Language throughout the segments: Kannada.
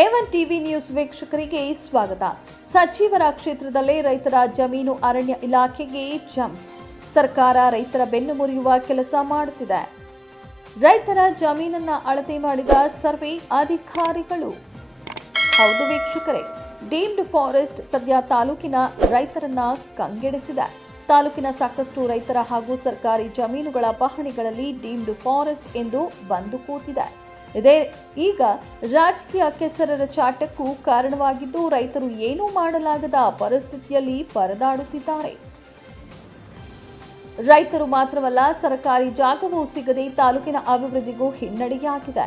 ಏವನ್ ಟಿವಿ ನ್ಯೂಸ್ ವೀಕ್ಷಕರಿಗೆ ಸ್ವಾಗತ. ಸಚಿವರ ಕ್ಷೇತ್ರದಲ್ಲೇ ರೈತರ ಜಮೀನು ಅರಣ್ಯ ಇಲಾಖೆಗೆ ಜಂಪ್ ಸರ್ಕಾರ ರೈತರ ಬೆನ್ನು ಮುರಿಯುವ ಕೆಲಸ ಮಾಡುತ್ತಿದೆ. ರೈತರ ಜಮೀನನ್ನ ಅಳತೆ ಮಾಡಿದ ಸರ್ವೆ ಅಧಿಕಾರಿಗಳು. ಹೌದು ವೀಕ್ಷಕರೇ, ಡೀಮ್ಡ್ ಫಾರೆಸ್ಟ್ ಸದ್ಯ ತಾಲೂಕಿನ ರೈತರನ್ನ ಕಂಗೆಡಿಸಿದೆ. ತಾಲೂಕಿನ ಸಾಕಷ್ಟು ರೈತರ ಹಾಗೂ ಸರ್ಕಾರಿ ಜಮೀನುಗಳ ಪಹಣಿಗಳಲ್ಲಿ ಡೀಮ್ಡ್ ಫಾರೆಸ್ಟ್ ಎಂದು ಬಂದು ಕೂತಿದೆ. ಇದೇ. ಈಗ ರಾಜಕೀಯ ಕೆಸರರ ಚಾಟಕ್ಕೂ ಕಾರಣವಾಗಿದ್ದು ರೈತರು ಏನೂ ಮಾಡಲಾಗದ ಪರಿಸ್ಥಿತಿಯಲ್ಲಿ ಪರದಾಡುತ್ತಿದ್ದಾರೆ. ರೈತರು ಮಾತ್ರವಲ್ಲ, ಸರ್ಕಾರಿ ಜಾಗವೂ ಸಿಗದೆ ತಾಲೂಕಿನ ಅಭಿವೃದ್ಧಿಗೂ ಹಿನ್ನಡೆಯಾಗಿದೆ.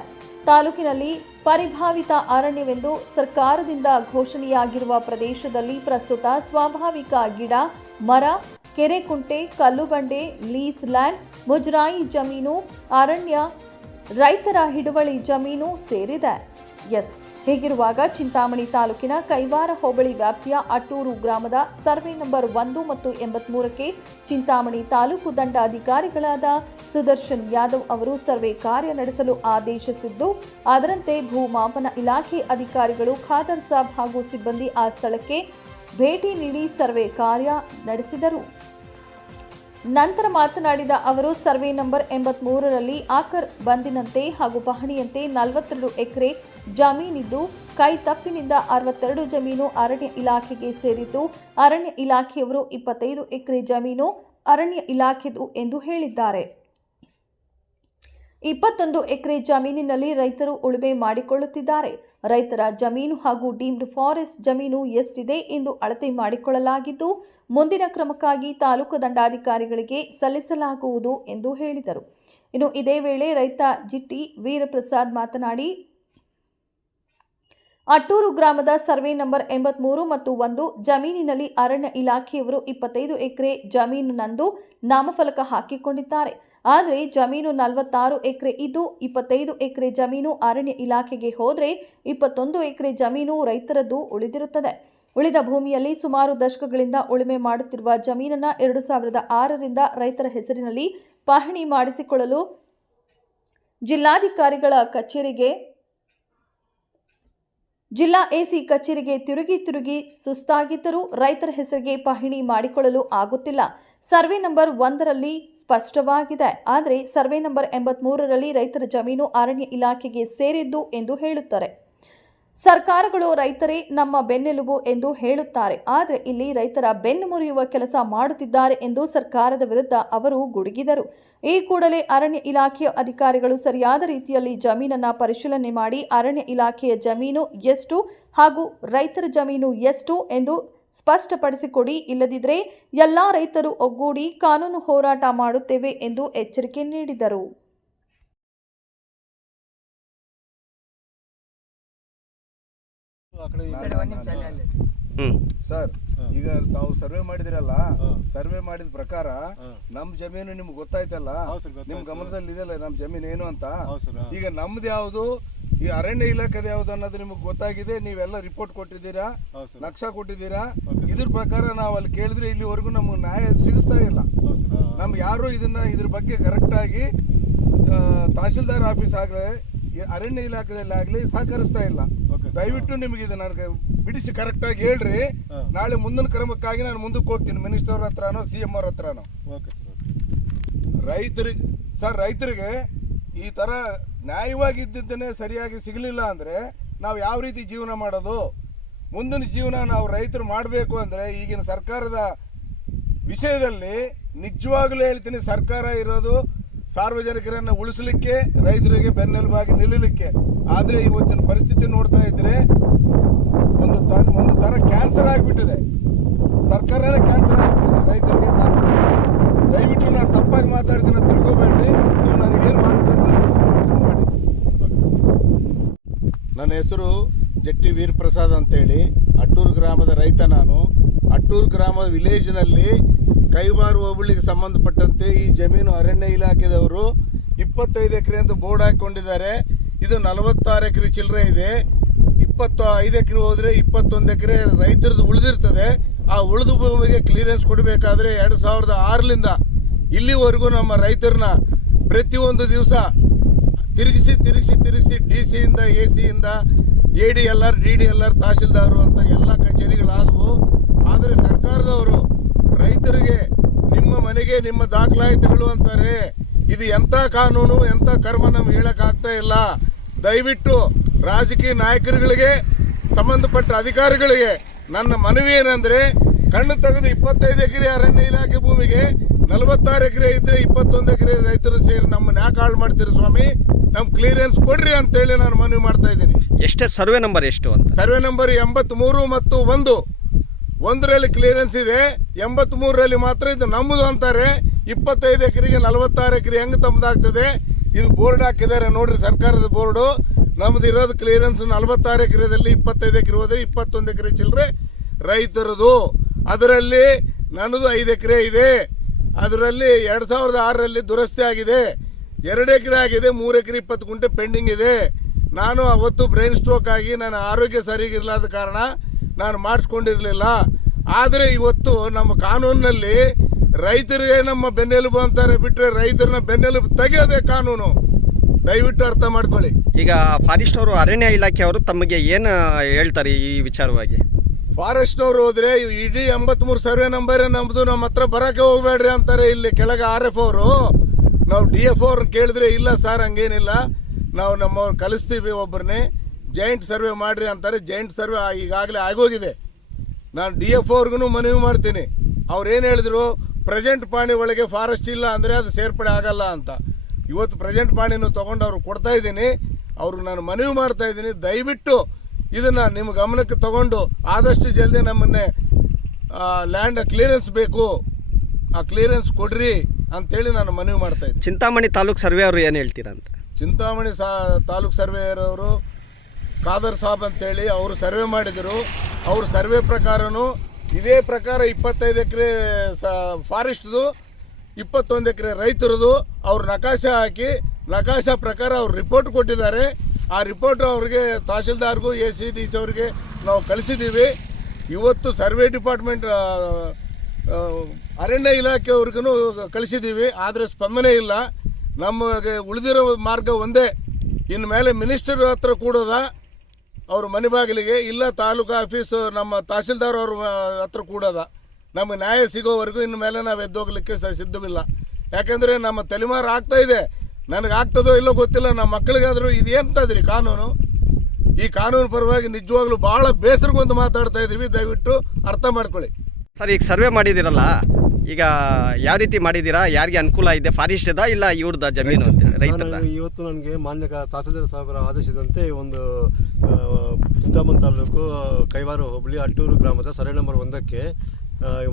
ತಾಲೂಕಿನಲ್ಲಿ ಪರಿಭಾವಿತ ಅರಣ್ಯವೆಂದು ಸರ್ಕಾರದಿಂದ ಘೋಷಣೆಯಾಗಿರುವ ಪ್ರದೇಶದಲ್ಲಿ ಪ್ರಸ್ತುತ ಸ್ವಾಭಾವಿಕ ಗಿಡ, ಮರ ಕೆರೆಕುಂಟೆ ಕಲ್ಲುಬಂಡೆ, ಲೀಸ್ ಲ್ಯಾಂಡ್, ಮುಜರಾಯಿ ಜಮೀನು, ಅರಣ್ಯ ರೈತರ ಹಿಡುವಳಿ ಜಮೀನು ಸೇರಿದೆ. ಎಸ್, ಹೀಗಿರುವಾಗ ಚಿಂತಾಮಣಿ ತಾಲೂಕಿನ ಕೈವಾರ ಹೋಬಳಿ ವ್ಯಾಪ್ತಿಯ ಅಟ್ಟೂರು ಗ್ರಾಮದ ಸರ್ವೆ ನಂಬರ್ ಒಂದು ಮತ್ತು ಎಂಬತ್ಮೂರಕ್ಕೆ ಚಿಂತಾಮಣಿ ತಾಲೂಕು ದಂಡಾಧಿಕಾರಿಗಳಾದ ಸುದರ್ಶನ್ ಯಾದವ್ ಅವರು ಸರ್ವೆ ಕಾರ್ಯ ನಡೆಸಲು ಆದೇಶಿಸಿದ್ದು, ಅದರಂತೆ ಭೂಮಾಪನ ಇಲಾಖೆ ಅಧಿಕಾರಿಗಳು ಖಾದರ್ ಸಾಬ್ ಹಾಗೂ ಸಿಬ್ಬಂದಿ ಆ ಸ್ಥಳಕ್ಕೆ ಭೇಟಿ ನೀಡಿ ಸರ್ವೆ ಕಾರ್ಯ ನಡೆಸಿದರು. ನಂತರ ಮಾತನಾಡಿದ ಅವರು, ಸರ್ವೆ ನಂಬರ್ ಎಂಬತ್ಮೂರರಲ್ಲಿ ಆಕರ್ ಬಂದಿನಂತೆ ಹಾಗೂ ಪಹಣಿಯಂತೆ ನಲವತ್ತೆರಡು ಎಕರೆ ಜಮೀನಿದ್ದು, ಕೈ ತಪ್ಪಿನಿಂದ ಅರವತ್ತೆರಡು ಜಮೀನು ಅರಣ್ಯ ಇಲಾಖೆಗೆ ಸೇರಿದ್ದು, ಅರಣ್ಯ ಇಲಾಖೆಯವರು ಇಪ್ಪತ್ತೈದು ಎಕರೆ ಜಮೀನು ಅರಣ್ಯ ಇಲಾಖೆದು ಎಂದು ಹೇಳಿದ್ದಾರೆ. ಇಪ್ಪತ್ತೊಂದು ಎಕರೆ ಜಮೀನಿನಲ್ಲಿ ರೈತರು ಉಳುಮೆ ಮಾಡಿಕೊಳ್ಳುತ್ತಿದ್ದಾರೆ. ರೈತರ ಜಮೀನು ಹಾಗೂ ಡೀಮ್ಡ್ ಫಾರೆಸ್ಟ್ ಜಮೀನು ಎಷ್ಟಿದೆ ಎಂದು ಅಳತೆ ಮಾಡಿಕೊಳ್ಳಲಾಗಿದ್ದು, ಮುಂದಿನ ಕ್ರಮಕ್ಕಾಗಿ ತಾಲೂಕು ದಂಡಾಧಿಕಾರಿಗಳಿಗೆ ಸಲ್ಲಿಸಲಾಗುವುದು ಎಂದು ಹೇಳಿದರು. ಇನ್ನು ಇದೇ ವೇಳೆ ರೈತ ಜಿಟ್ಟಿ ವೀರಪ್ರಸಾದ್ ಮಾತನಾಡಿ ಅಟ್ಟೂರು ಗ್ರಾಮದ ಸರ್ವೆ ನಂಬರ್ ಎಂಬತ್ಮೂರು ಮತ್ತು ಒಂದು ಜಮೀನಿನಲ್ಲಿ ಅರಣ್ಯ ಇಲಾಖೆಯವರು ಇಪ್ಪತ್ತೈದು ಎಕರೆ ಜಮೀನು ನಂದು ನಾಮಫಲಕ ಹಾಕಿಕೊಂಡಿದ್ದಾರೆ. ಆದರೆ ಜಮೀನು ನಲವತ್ತಾರು ಎಕರೆ ಇದ್ದು ಇಪ್ಪತ್ತೈದು ಎಕರೆ ಜಮೀನು ಅರಣ್ಯ ಇಲಾಖೆಗೆ ಹೋದರೆ ಇಪ್ಪತ್ತೊಂದು ಎಕರೆ ಜಮೀನು ರೈತರದ್ದು ಉಳಿದಿರುತ್ತದೆ. ಉಳಿದ ಭೂಮಿಯಲ್ಲಿ ಸುಮಾರು ದಶಕಗಳಿಂದ ಉಳುಮೆ ಮಾಡುತ್ತಿರುವ ಜಮೀನನ್ನ ಎರಡು ಸಾವಿರದ ಆರರಿಂದ ರೈತರ ಹೆಸರಿನಲ್ಲಿ ಪಹಣಿ ಮಾಡಿಸಿಕೊಳ್ಳಲು ಜಿಲ್ಲಾಧಿಕಾರಿಗಳ ಕಚೇರಿಗೆ ಜಿಲ್ಲಾ ಎಸಿ ಕಚೇರಿಗೆ ತಿರುಗಿ ತಿರುಗಿ ಸುಸ್ತಾಗಿದ್ದರೂ ರೈತರ ಹೆಸರಿಗೆ ಪಹಣಿ ಮಾಡಿಕೊಳ್ಳಲು ಆಗುತ್ತಿಲ್ಲ. ಸರ್ವೆ ನಂಬರ್ ಒಂದರಲ್ಲಿ ಸ್ಪಷ್ಟವಾಗಿದೆ. ಆದರೆ ಸರ್ವೆ ನಂಬರ್ ಎಂಬತ್ಮೂರರಲ್ಲಿ ರೈತರ ಜಮೀನು ಅರಣ್ಯ ಇಲಾಖೆಗೆ ಸೇರಿದ್ದು ಎಂದು ಹೇಳುತ್ತಾರೆ. ಸರ್ಕಾರಗಳು ರೈತರೇ ನಮ್ಮ ಬೆನ್ನೆಲುಬು ಎಂದು ಹೇಳುತ್ತಾರೆ. ಆದರೆ ಇಲ್ಲಿ ರೈತರ ಬೆನ್ನು ಮುರಿಯುವ ಕೆಲಸ ಮಾಡುತ್ತಿದ್ದಾರೆ ಎಂದು ಸರ್ಕಾರದ ವಿರುದ್ಧ ಅವರು ಗುಡುಗಿದರು. ಈ ಕೂಡಲೇ ಅರಣ್ಯ ಇಲಾಖೆಯ ಅಧಿಕಾರಿಗಳು ಸರಿಯಾದ ರೀತಿಯಲ್ಲಿ ಜಮೀನನ್ನ ಪರಿಶೀಲನೆ ಮಾಡಿ ಅರಣ್ಯ ಇಲಾಖೆಯ ಜಮೀನು ಎಷ್ಟು ಹಾಗೂ ರೈತರ ಜಮೀನು ಎಷ್ಟು ಎಂದು ಸ್ಪಷ್ಟಪಡಿಸಿಕೊಡಿ. ಇಲ್ಲದಿದ್ದರೆ ಎಲ್ಲಾ ರೈತರು ಒಗ್ಗೂಡಿ ಕಾನೂನು ಹೋರಾಟ ಮಾಡುತ್ತೇವೆ ಎಂದು ಎಚ್ಚರಿಕೆ ನೀಡಿದರು. ಸರ್ ಈಗ ತಾವು ಸರ್ವೆ ಮಾಡಿದಿರಲ್ಲ ಸರ್ವೆ ಮಾಡಿದ ಪ್ರಕಾರ. ನಮ್ ಜಮೀನು ನಿಮ್ಗೆ ಗೊತ್ತಾಯ್ತಲ್ಲ. ನಿಮ್ ಗಮನದಲ್ಲಿ ಇದೆಯಲ್ಲ ನಮ್ ಜಮೀನು ಏನು ಅಂತ? ಈಗ ನಮ್ದು ಯಾವುದು? ಈ ಅರಣ್ಯ ಇಲಾಖೆದ ಯಾವ್ದು ಅನ್ನೋದು ನಿಮ್ಗೆ ಗೊತ್ತಾಗಿದೆ ನೀವೆಲ್ಲ ರಿಪೋರ್ಟ್ ಕೊಟ್ಟಿದ್ದೀರಾ. ನಕ್ಷಾ ಕೊಟ್ಟಿದ್ದೀರಾ? ಇದ್ರ ಪ್ರಕಾರ ನಾವು ಅಲ್ಲಿ ಕೇಳಿದ್ರೆ ಇಲ್ಲಿವರೆಗೂ ನಮ್ಗೆ ನ್ಯಾಯ ಸಿಗಿಸ್ತಾ ಇಲ್ಲ. ನಮ್ಗೆ ಯಾರು ಇದನ್ನ ಇದ್ರ ಬಗ್ಗೆ ಕರೆಕ್ಟ್ ಆಗಿ ಆ, ತಹಸೀಲ್ದಾರ್ ಆಫೀಸ್ ಆಗಲಿ ಅರಣ್ಯ ಇಲಾಖೆದಲ್ಲಿ ಆಗಲಿ ಸಹಕರಿಸ್ತಾ ಇಲ್ಲ. ದಯವಿಟ್ಟು ನಿಮಗೆ ಇದು ನನಗೆ ಬಿಡಿಸಿ ಕರೆಕ್ಟ್ ಆಗಿ ಹೇಳ್ರಿ. ನಾಳೆ ಮುಂದಿನ ಕ್ರಮಕ್ಕಾಗಿ ನಾನು ಮುಂದಕ್ಕೆ ಹೋಗ್ತೀನಿ ಮಿನಿಸ್ಟರ್ ಹತ್ರನೋ ಸಿ ಎಂ ಅವ್ರ ಹತ್ರನೋ. ಓಕೆ. ರೈತರಿಗೆ ಸರ್ ರೈತರಿಗೆ ಈ ತರ ನ್ಯಾಯವಾಗಿ ಇದ್ದಿದ್ದನ್ನೇ ಸರಿಯಾಗಿ ಸಿಗಲಿಲ್ಲ ಅಂದ್ರೆ ನಾವು ಯಾವ ರೀತಿ ಜೀವನ ಮಾಡೋದು? ಮುಂದಿನ ಜೀವನ ನಾವು ರೈತರು ಮಾಡಬೇಕು ಅಂದ್ರೆ ಈಗಿನ ಸರ್ಕಾರದ ವಿಷಯದಲ್ಲಿ ನಿಜವಾಗ್ಲೂ ಹೇಳ್ತೀನಿ ಸರ್ಕಾರ ಇರೋದು ಸಾರ್ವಜನಿಕರನ್ನ ಉಳಿಸಲಿಕ್ಕೆ, ರೈತರಿಗೆ ಬೆನ್ನೆಲುಬಾಗಿ ನಿಲ್ಲಲಿಕ್ಕೆ. ಆದರೆ ಇವತ್ತಿನ ಪರಿಸ್ಥಿತಿ ನೋಡ್ತಾ ಇದ್ರೆ ಒಂದು ತರ ಒಂದು ತರ ಕ್ಯಾನ್ಸರ್ ಆಗಿಬಿಟ್ಟಿದೆ. ಸರ್ಕಾರನೇ ಕ್ಯಾನ್ಸರ್ ಆಗಿಬಿಟ್ಟಿದೆ. ರೈತರಿಗೆ ಸಾರ್ವಜನಿಕ ದಯವಿಟ್ಟು ನಾನು ತಪ್ಪಾಗಿ ಮಾತಾಡ್ತೀನಿ, ತಿಳ್ಕೊಬೇಡ್ರಿ. ನೀವು ನನಗೇನು ಮಾರ್ಗದರ್ಶನ ಮಾಡಿ ನನ್ನ ಹೆಸರು ಜಟ್ಟಿ ವೀರಪ್ರಸಾದ್ ಅಂತೇಳಿ. ಅಟ್ಟೂರು ಗ್ರಾಮದ ರೈತ ನಾನು. ಅಟ್ಟೂರು ಗ್ರಾಮದ ವಿಲೇಜ್ನಲ್ಲಿ ಕೈವಾರು ಹೋಬಳಿಗೆ ಸಂಬಂಧಪಟ್ಟಂತೆ ಈ ಜಮೀನು ಅರಣ್ಯ ಇಲಾಖೆದವರು ಇಪ್ಪತ್ತೈದು ಎಕರೆ ಅಂತ ಬೋರ್ಡ್ ಹಾಕೊಂಡಿದ್ದಾರೆ ಇದು ನಲವತ್ತಾರು ಎಕರೆ ಚಿಲ್ಲರೆ ಇದೆ. ಇಪ್ಪತ್ತು, ಐದು ಎಕರೆ ಹೋದ್ರೆ ಇಪ್ಪತ್ತೊಂದು ಎಕರೆ ರೈತರದ್ದು ಉಳಿದಿರ್ತದೆ. ಆ ಉಳಿದು ಭೂಮಿಗೆ ಕ್ಲಿಯರೆನ್ಸ್ ಕೊಡಬೇಕಾದ್ರೆ ಎರಡು ಸಾವಿರದ ಆರರಿಂದ ಇಲ್ಲಿವರೆಗೂ ನಮ್ಮ ರೈತರನ್ನ ಪ್ರತಿಯೊಂದು ದಿವಸ ತಿರುಗಿಸಿ ತಿರುಗಿಸಿ ತಿರುಗಿಸಿ ಡಿ ಸಿಯಿಂದ A ಸಿಯಿಂದ A D L R D D L R tahsildar ಅಂತ ಎಲ್ಲ ಕಚೇರಿಗಳಾದವು ಆದರೆ ಸರ್ಕಾರದವರು ರೈತರಿಗೆ ನಿಮ್ಮ ಮನೆಗೆ ನಿಮ್ಮ ದಾಖಲಾತಿಗಳು ಅಂತಾರೆ. ಇದು ಎಂಥ ಕಾನೂನು ಎಂಥ ಕರ್ಮ ನಮ್ಗೆ ಹೇಳೋಕ್ಕಾಗ್ತಾ ಇಲ್ಲ. ದಯವಿಟ್ಟು ರಾಜಕೀಯ ನಾಯಕರುಗಳಿಗೆ ಸಂಬಂಧಪಟ್ಟ ಅಧಿಕಾರಿಗಳಿಗೆ ನನ್ನ ಮನವಿ ಏನಂದರೆ ಕಣ್ಣು ತೆಗೆದು ಇಪ್ಪತ್ತೈದು ಎಕರೆ ಅರಣ್ಯ ಇಲಾಖೆ ಭೂಮಿಗೆ ನಲವತ್ತಾರು ಎಕರೆ ಇದ್ರೆ ಇಪ್ಪತ್ತೊಂದು ಎಕರೆ ರೈತರು ಸೇರಿ ನಮ್ಮ ಯಾಕೆ ಹಾಳು ಮಾಡ್ತೀರಿ ಸ್ವಾಮಿ. ನಮ್ ಕ್ಲಿಯರೆನ್ಸ್ ಕೊಡ್ರಿ ಅಂತೇಳಿ ನಾನು ಮನವಿ ಮಾಡ್ತಾ ಇದ್ದೀನಿ. ಎಷ್ಟೇ ಸರ್ವೆ ನಂಬರ್ ಎಷ್ಟು ಅಂತ? ಸರ್ವೆ ನಂಬರ್ ಎಂಬತ್ ಮೂರು ಮತ್ತು ಒಂದು. ಒಂದರಲ್ಲಿ ಕ್ಲಿಯರೆನ್ಸ್ ಇದೆ ಎಂಬತ್ ಮೂರರಲ್ಲಿ ಮಾತ್ರ ಇದು ನಮ್ಮದು ಅಂತಾರೆ. ಇಪ್ಪತ್ತೈದು ಎಕರೆಗೆ ನಲವತ್ತಾರು ಎಕರೆ ಹೆಂಗ್ ತಮ್ಮದಾಗ್ತದೆ ಇದು ಬೋರ್ಡ್ ಹಾಕಿದ್ದಾರೆ ನೋಡ್ರಿ ಸರ್ಕಾರದ ಬೋರ್ಡು. ನಮ್ದು ಇರೋದು ಕ್ಲಿಯರೆನ್ಸ್ ನಲವತ್ತಾರು ಎಕರೆದಲ್ಲಿ ಇಪ್ಪತ್ತೈದು ಎಕರೆ ಹೋದ್ರೆ ಇಪ್ಪತ್ತೊಂದು ಎಕರೆ ಚಿಲ್ಲರೆ ರೈತರದು. ಅದರಲ್ಲಿ ನನ್ನದು ಐದು ಎಕರೆ ಇದೆ. ಅದರಲ್ಲಿ ಎರಡು ಸಾವಿರದ ಆರರಲ್ಲಿ ದುರಸ್ತಿ ಆಗಿದೆ. ಎರಡು ಎಕರೆ ಆಗಿದೆ, ಮೂರು ಎಕರೆ ಇಪ್ಪತ್ತು ಗುಂಟೆ ಪೆಂಡಿಂಗ್ ಇದೆ. ನಾನು ಅವತ್ತು ಬ್ರೈನ್ ಸ್ಟ್ರೋಕ್ ಆಗಿ ನನ್ನ ಆರೋಗ್ಯ ಸರಿಗಿರ್ಲಾದ ಕಾರಣ ನಾನು ಮಾಡಿಸ್ಕೊಂಡಿರಲಿಲ್ಲ. ಆದರೆ ಇವತ್ತು ನಮ್ಮ ಕಾನೂನಿನಲ್ಲಿ ರೈತರಿಗೆ ನಮ್ಮ ಬೆನ್ನೆಲುಬು ಅಂತಾರೆ ಬಿಟ್ಟರೆ ರೈತರನ್ನ ಬೆನ್ನೆಲುಬು ತೆಗೆಯೋದೇ ಕಾನೂನು. ದಯವಿಟ್ಟು ಅರ್ಥ ಮಾಡ್ಕೊಳ್ಳಿ. ಈಗ ಫಾರೆಸ್ಟ್ ಅವರು ಅರಣ್ಯ ಇಲಾಖೆಯವರು ತಮಗೆ ಏನು ಹೇಳ್ತಾರೆ ಈ ವಿಚಾರವಾಗಿ? ಫಾರೆಸ್ಟ್ನವ್ರು ಹೋದ್ರೆ ಇಡೀ ಎಂಬತ್ಮೂರು ಸರ್ವೆ ನಂಬರ್ ನಮ್ದು ನಮ್ಮ ಹತ್ರ ಬರಕ್ಕೆ ಹೋಗ್ಬೇಡ್ರಿ ಅಂತಾರೆ ಇಲ್ಲಿ ಕೆಳಗೆ ಆರ್ ಎಫ್ ಅವರು. ನಾವು ಡಿ ಎಫ್ ಅವ್ರ ಕೇಳಿದ್ರೆ ಇಲ್ಲ ಸರ್ ಹಂಗೇನಿಲ್ಲ. ನಾವು ನಮ್ಮವ್ರು ಕಲಿಸ್ತೀವಿ ಒಬ್ಬರನ್ನೇ ಜಾಯಿಂಟ್ ಸರ್ವೆ ಮಾಡ್ರಿ ಅಂತಾರೆ. ಜಾಯಿಂಟ್ ಸರ್ವೆ ಈಗಾಗಲೇ ಆಗೋಗಿದೆ. ನಾನು ಡಿ ಎಫ್ ಅವ್ರಿಗೂ ಮನವಿ ಮಾಡ್ತೀನಿ. ಅವ್ರು ಏನು ಹೇಳಿದ್ರು? ಪ್ರೆಸೆಂಟ್ ಪಾಣಿ ಒಳಗೆ ಫಾರೆಸ್ಟ್ ಇಲ್ಲ ಅಂದರೆ ಅದು ಸೇರ್ಪಡೆ ಆಗಲ್ಲ ಅಂತ. ಇವತ್ತು ಪ್ರೆಸೆಂಟ್ ಪಾಣಿನೂ ತೊಗೊಂಡು ಅವ್ರಿಗೆ ಕೊಡ್ತಾ ಇದ್ದೀನಿ. ಅವ್ರಿಗೆ ನಾನು ಮನವಿ ಮಾಡ್ತಾ ಇದ್ದೀನಿ. ದಯವಿಟ್ಟು ಇದನ್ನು ನಿಮ್ಮ ಗಮನಕ್ಕೆ ತಗೊಂಡು ಆದಷ್ಟು ಜಲ್ದಿ ನಮ್ಮನ್ನೇ ಲ್ಯಾಂಡ್ ಕ್ಲಿಯರೆನ್ಸ್ ಬೇಕು. ಆ ಕ್ಲಿಯರೆನ್ಸ್ ಕೊಡ್ರಿ ಅಂತೇಳಿ ನಾನು ಮನವಿ ಮಾಡ್ತಾ ಇದ್ದೀನಿ. ಚಿಂತಾಮಣಿ ತಾಲೂಕು ಸರ್ವೆ ಅವರು ಏನು ಹೇಳ್ತೀರಾ ಅಂತ ಚಿಂತಾಮಣಿ ಸಾ ತಾಲೂಕು ಸರ್ವೇಯರ್ ಅವರು ಖಾದರ್ ಸಾಬ್ ಅಂತೇಳಿ ಅವರು ಸರ್ವೆ ಮಾಡಿದರು. ಅವ್ರ ಸರ್ವೆ ಪ್ರಕಾರನೂ ಇದೇ ಪ್ರಕಾರ ಇಪ್ಪತ್ತೈದು ಎಕರೆ ಫಾರೆಸ್ಟ್ದು, ಇಪ್ಪತ್ತೊಂದು ಎಕರೆ ರೈತರದು ಅವ್ರು ನಕಾಶ ಹಾಕಿ, ನಕಾಶ ಪ್ರಕಾರ ಅವ್ರು ರಿಪೋರ್ಟ್ ಕೊಟ್ಟಿದ್ದಾರೆ. ಆ ರಿಪೋರ್ಟ್ ಅವ್ರಿಗೆ ತಹಶೀಲ್ದಾರ್ಗೂ ಎ ಸಿ ಡಿ ಸಿ ಅವ್ರಿಗೆ ನಾವು ಕಳಿಸಿದ್ದೀವಿ. ಇವತ್ತು ಸರ್ವೆ ಡಿಪಾರ್ಟ್ಮೆಂಟ್ ಅರಣ್ಯ ಇಲಾಖೆಯವ್ರಿಗೂ ಕಳಿಸಿದ್ದೀವಿ. ಆದರೆ ಸ್ಪಂದನೆ ಇಲ್ಲ. ನಮಗೆ ಉಳಿದಿರೋ ಮಾರ್ಗ ಒಂದೇ. ಇನ್ನು ಮೇಲೆ ಮಿನಿಸ್ಟರ್ ಹತ್ರ ಕೂಡೋದ ಅವ್ರ ಮನೆ ಬಾಗಿಲಿಗೆ ಇಲ್ಲ ತಾಲೂಕು ಆಫೀಸ್ ನಮ್ಮ ತಹಸೀಲ್ದಾರ್ ಅವ್ರ ಹತ್ರ ಕೂಡದ ನಮಗೆ ನ್ಯಾಯ ಸಿಗೋವರೆಗೂ ಇನ್ನು ಮೇಲೆ ನಾವು ಎದ್ದೋಗ್ಲಿಕ್ಕೆ ಸ- ಸಿದ್ಧವಿಲ್ಲ. ಯಾಕೆಂದರೆ ನಮ್ಮ ತಲೆಮಾರು ಆಗ್ತಾ ಇದೆ. ನನಗೆ ಆಗ್ತದೋ ಇಲ್ಲೋ ಗೊತ್ತಿಲ್ಲ. ನಮ್ಮ ಮಕ್ಕಳಿಗಾದರೂ ಇದು ಎಂತದ್ರಿ ಕಾನೂನು? ಈ ಕಾನೂನು ಪರವಾಗಿ ನಿಜವಾಗ್ಲೂ ಭಾಳ ಬೇಸರಗೊಂದು ಮಾತಾಡ್ತಾ ಇದ್ದೀವಿ ದಯವಿಟ್ಟು ಅರ್ಥ ಮಾಡ್ಕೊಳ್ಳಿ. ಸರ್, ಈಗ ಸರ್ವೆ ಮಾಡಿದಿರಲ್ಲ ಈಗ ಯಾವ ರೀತಿ ಮಾಡಿದೀರಾ ಯಾರಿಗೆ ಅನುಕೂಲ ಇದೆ? ಫಾರೆಸ್ಟ್ ಇದ ಇಲ್ಲ ಇವ್ರದ ಜಮೀನು ಅಂತ ರೈತರ? ನಾನು ಇವತ್ತು ನನಗೆ ಮಾನ್ಯ ಕ- ತಹಸೀಲ್ದಾರ್ ಸಾಹೇಬರ ಆದೇಶದಂತೆ ಒಂದು ಆ, ಚಿಂತಾಮಣಿ ತಾಲೂಕು ಕೈವಾರ ಹೋಬಳಿ ಅಟ್ಟೂರು ಗ್ರಾಮದ ಸರ್ವೆ ನಂಬರ್ ಒಂದಕ್ಕೆ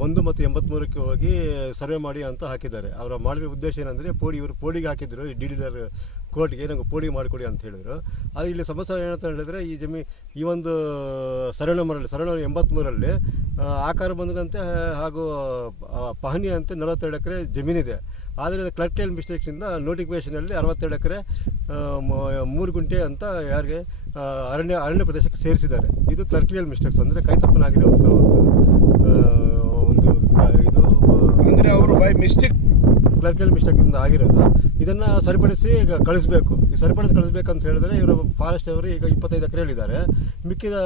ಒಂದು ಮತ್ತು ಎಂಬತ್ಮೂರಕ್ಕೆ ಹೋಗಿ ಸರ್ವೆ ಮಾಡಿ ಅಂತ ಹಾಕಿದ್ದಾರೆ. ಅವರ ಮಾಡಿರೋ ಉದ್ದೇಶ ಏನಂದರೆ ಪೋಡಿ ಇವರು ಪೋಡಿಗೆ ಹಾಕಿದ್ರು ಡಿ ಡಿ ಆರ್ ಕೋರ್ಟ್ಗೆ ನಂಗೆ ಪೋಡಿ ಮಾಡಿಕೊಡಿ ಅಂತ ಹೇಳಿದರು. ಆದರೆ ಇಲ್ಲಿ ಸಮಸ್ಯೆ ಏನಂತ ಹೇಳಿದ್ರೆ ಈ ಜಮೀ, ಈ ಒಂದು ಸರ್ವೆ ನಂಬರಲ್ಲಿ ಸರ್ವೆ ನಂಬರ್ ಎಂಬತ್ತ್ಮೂರಲ್ಲಿ ಆಕಾರ ಬಂದಂತೆ ಹಾಗೂ ಪಹಣಿ ಅಂತ ನಲವತ್ತೆರಡು ಎಕರೆ ಜಮೀನಿದೆ. ಆದರೆ ಕ್ಲರ್ಟಿಯಲ್ ಮಿಸ್ಟೇಕ್ಸಿಂದ ನೋಟಿಫಿಕೇಷನಲ್ಲಿ ಅರವತ್ತೆರಡು ಎಕರೆ ಮೂರು ಗುಂಟೆ ಅಂತ ಯಾರಿಗೆ ಅರಣ್ಯ ಅರಣ್ಯ ಪ್ರದೇಶಕ್ಕೆ ಸೇರಿಸಿದ್ದಾರೆ. ಇದು ಕ್ಲರ್ಟಿಯಲ್ ಮಿಸ್ಟೇಕ್ಸ್ ಅಂದರೆ ಕೈತಪ್ಪನಾಗಿರುವಂಥ ಒಂದು ಒಂದು ಕ- ಇದು ಆ, ಅಂದರೆ ಅವರು ಬೈ ಮಿಸ್ಟೇಕ್ ಕ್ಲರ್ಕಲ್ ಮಿಸ್ಟೇಕಿಂದ ಆಗಿರೋದು? ಇದನ್ನು ಸರಿಪಡಿಸಿ ಈಗ ಕಳಿಸ್ಬೇಕು. ಈ ಸರಿಪಡಿಸಿ ಕಳಿಸ್ಬೇಕಂತ ಹೇಳಿದ್ರೆ ಇವರು ಫಾರೆಸ್ಟ್ ಅವರು ಈಗ ಇಪ್ಪತ್ತೈದು ಎಕರೆಯಲ್ಲಿದ್ದಾರೆ ಮಿಕ್ಕಿದ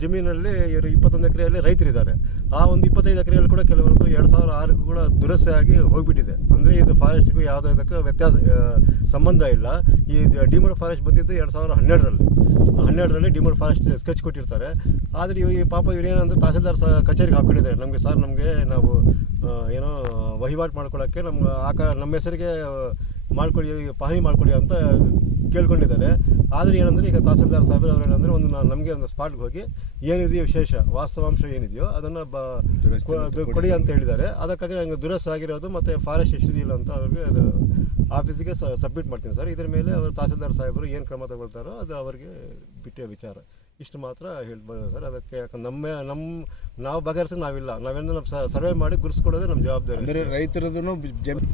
ಜಮೀನಲ್ಲಿ ಇವರು ಇಪ್ಪತ್ತೊಂದು ಎಕರೆಯಲ್ಲಿ ರೈತರಿದ್ದಾರೆ. ಆ ಒಂದು ಇಪ್ಪತ್ತೈದು ಎಕರೆಯಲ್ಲಿ ಕೂಡ ಕೆಲವರದ್ದು ಎರಡು ಸಾವಿರ ಆರಕ್ಕೂ ಕೂಡ ದುರಸ್ತಿ ಆಗಿ ಹೋಗಿಬಿಟ್ಟಿದೆ. ಅಂದರೆ ಇದು ಫಾರೆಸ್ಟ್ಗೂ ಯಾವುದೋ ಇದಕ್ಕೆ ವ್ಯತ್ಯಾಸ ಸಂಬಂಧ ಇಲ್ಲ. ಈ ಡಿಮೋಡ್ ಫಾರೆಸ್ಟ್ ಬಂದಿದ್ದು ಎರಡು ಸಾವಿರ ಹನ್ನೆರಡರಲ್ಲಿ. ಹನ್ನೆರಡರಲ್ಲಿ ಡಿಮೋಡ್ ಫಾರೆಸ್ಟ್ ಸ್ಕೆಚ್ ಕೊಟ್ಟಿರ್ತಾರೆ. ಆದರೆ ಇವರು ಈ ಪಾಪ ಇವ್ರು ಏನಂದ್ರೆ ತಹಸೀಲ್ದಾರ್ ಸಹ ಕಚೇರಿಗೆ ಹಾಕ್ಕೊಂಡಿದ್ದಾರೆ ನಮಗೆ ಸರ್ ನಮಗೆ ನಾವು ಏನೋ ವಹಿವಾಟು ಮಾಡ್ಕೊಳ್ಳೋಕ್ಕೆ ನಮ್ಮ ಆಕಾರ ನಮ್ಮ ಹೆಸರಿಗೆ ಮಾಡ್ಕೊಡಿ ಪಹಣಿ ಮಾಡಿಕೊಡಿ ಅಂತ ಕೇಳ್ಕೊಂಡಿದ್ದಾರೆ. ಆದರೆ ಏನಂದರೆ ಈಗ ತಹಸೀಲ್ದಾರ್ ಸಾಹೇಬ್ರು ಅವರು ಏನಂದರೆ ಒಂದು ನಮಗೆ ಒಂದು ಸ್ಪಾಟ್ಗೆ ಹೋಗಿ ಏನಿದೆಯೋ ವಿಶೇಷ ವಾಸ್ತವಾಂಶ ಏನಿದೆಯೋ ಅದನ್ನು ಬ ಕೊಡಿ ಅಂತ ಹೇಳಿದ್ದಾರೆ. ಅದಕ್ಕಾಗಿ ನಂಗೆ ದುರಸ್ತಿ ಆಗಿರೋದು ಮತ್ತು ಫಾರೆಸ್ಟ್ ಎಷ್ಟಿದೆಯಿಲ್ಲ ಅಂತ ಅವ್ರಿಗೆ ಅದು ಆಫೀಸಿಗೆ ಸಬ್ಮಿಟ್ ಮಾಡ್ತೀನಿ ಸರ್. ಇದರ ಮೇಲೆ ಅವರು ತಹಸೀಲ್ದಾರ್ ಸಾಹೇಬರು ಏನು ಕ್ರಮ ತಗೊಳ್ತಾರೋ ಅದು ಅವರಿಗೆ ಬಿಟ್ಟಿರೋ ವಿಚಾರ. ಇಷ್ಟು ಮಾತ್ರ ಹೇಳ್ಬೋದು ಸರ್. ಅದಕ್ಕೆ ಯಾಕಂದ್ರೆ ನಮ್ಮ ನಮ್ಮ ನಾವು ಬಗೆಹರಿಸಿ ನಾವಿಲ್ಲ. ನಾವೇನು ನಮ್ಮ ಸರ್ವೆ ಮಾಡಿ ಗುರ್ಸ್ಕೊಡೋದೇ ನಮ್ಮ ಜವಾಬ್ದಾರಿ. ಅಂದರೆ ರೈತರದನ್ನು ಜಮೀನು